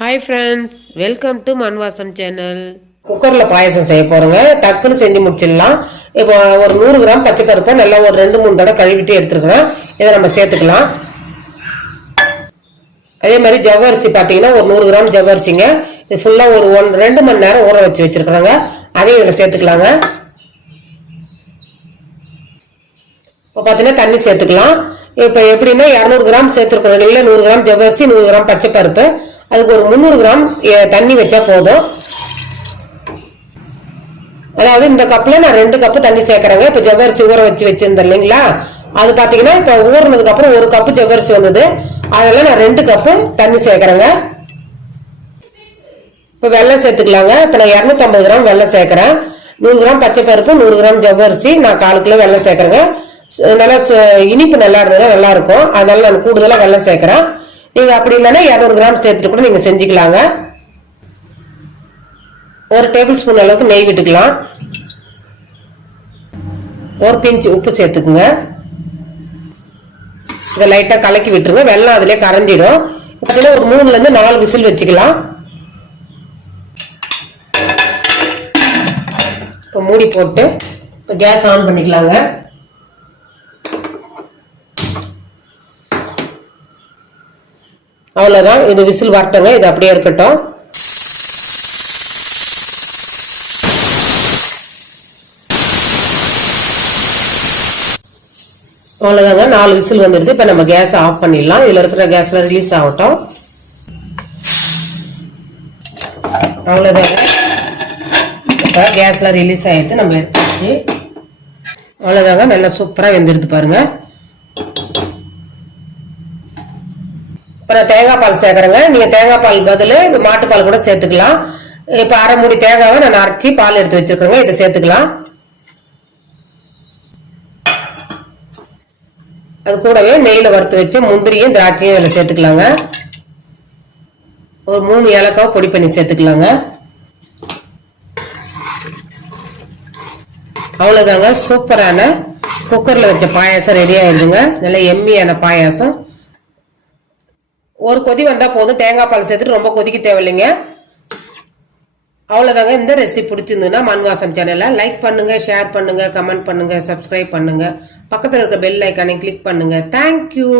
Hi friends welcome to Manvasam channel குக்கரில் பாயசம் செய்ய போகிறோங்க டக்குன்னு செஞ்சு முடிச்சிடலாம். இப்போ ஒரு நூறு கிராம் பச்சை பருப்பை நல்லா ஒரு ரெண்டு மூணு தடவை கழுவிட்டு எடுத்துருக்கலாம் இதை நம்ம சேர்த்துக்கலாம். அதே மாதிரி ஜவ்வரிசி பார்த்தீங்கன்னா ஒரு நூறு கிராம் ஜவ்வரிசிங்க. இது ஃபுல்லாக ஒரு ஒன் ரெண்டு மணி நேரம் ஊற வச்சு வச்சுருக்குறோங்க அதையும் இதில் சேர்த்துக்கலாங்க. இப்போ பார்த்தீங்கன்னா தண்ணி சேர்த்துக்கலாம். இப்போ எப்படின்னா இரநூறு கிராம் சேர்த்துருக்குறோம் இல்லை நூறு கிராம் ஜவ்வரிசி நூறு கிராம் பச்சை பருப்பு அதுக்கு ஒரு முந்நூறு கிராம் தண்ணி வச்சா போதும். அதாவது இந்த கப்பில் நான் ரெண்டு கப்பு தண்ணி சேர்க்குறேங்க. இப்போ ஜவ்வரிசி ஊற வச்சு வச்சிருந்தேன் இல்லைங்களா? அது பார்த்தீங்கன்னா இப்போ ஊறினதுக்கப்புறம் ஒரு கப்பு ஜவ்வரிசி வந்தது. அதில் நான் ரெண்டு கப்பு தண்ணி சேர்க்குறேங்க. இப்போ வெள்ளம் சேர்த்துக்கலாங்க. இப்போ நான் இரநூத்தம்பது கிராம் வெல்லம் சேர்க்குறேன். நூறு கிராம் பச்சை பருப்பு நூறு கிராம் ஜவ்வரிசி நான் கால் கிலோ சேர்க்குறேங்க. நல்லா இனிப்பு நல்லா இருந்ததுன்னா நல்லா இருக்கும். அதனால நான் கூடுதலாக வெள்ளம் சேர்க்குறேன். நீங்கள் அப்படி இல்லைன்னா இரநூறு கிராம் சேர்த்துட்டு கூட நீங்கள் செஞ்சுக்கலாங்க. ஒரு டேபிள் ஸ்பூன் அளவுக்கு நெய் விட்டுக்கலாம். ஒரு பிஞ்ச் உப்பு சேர்த்துக்குங்க. இதை லைட்டாக கலக்கி விட்டுருங்க. வெள்ளம் அதிலே கரைஞ்சிடும். பார்த்தீங்கன்னா ஒரு மூணுலேருந்து நாலு விசில் வச்சுக்கலாம். இப்போ மூடி போட்டு இப்போ கேஸ் ஆன் பண்ணிக்கலாங்க. அவ்வளோதான் இது விசில் வரட்டுங்க. இது அப்படியே இருக்கட்டும். அவ்வளோதாங்க நாலு விசில் வந்துடுது. இப்போ நம்ம கேஸ் ஆஃப் பண்ணிடலாம். இதில் இருக்கிற கேஸில் ரிலீஸ் ஆகட்டும். அவ்வளோதாங்க இப்போ கேஸில் ரிலீஸ் ஆகிடுது நம்ம எடுத்துச்சு அவ்வளோதாங்க நல்லா சூப்பராக வெந்துடுது பாருங்க. இப்போ நான் தேங்காய் பால் சேர்க்குறேங்க. நீங்கள் தேங்காய் பால் பதில் மாட்டுப்பால் கூட சேர்த்துக்கலாம். இப்போ அரை மூடி தேங்காவை நான் அரைச்சி பால் எடுத்து வச்சுருக்கேங்க. இதை சேர்த்துக்கலாம். அது கூடவே நெய்யில் வறுத்து வச்சு முந்திரியும் திராட்சையும் இதில் சேர்த்துக்கலாங்க. ஒரு மூணு ஏலக்காவை பொடி பண்ணி சேர்த்துக்கலாங்க. அவ்வளோதாங்க சூப்பரான குக்கரில் வச்ச பாயாசம் ரெடி ஆயிடுதுங்க நல்ல எம்மியான பாயாசம். ஒரு கொதி வந்தால் போதும். தேங்காய் பால் சேர்த்துட்டு ரொம்ப கொதிக்க தேவையில்லைங்க. அவ்வளோதாங்க இந்த ரெசிபி பிடிச்சிருந்ததுன்னா மண்வாசம் சேனலை லைக் பண்ணுங்கள் ஷேர் பண்ணுங்கள் கமெண்ட் பண்ணுங்கள் சப்ஸ்கிரைப் பண்ணுங்கள் பக்கத்தில் இருக்கிற பெல் ஐக்கானை கிளிக் பண்ணுங்க. தேங்க்யூ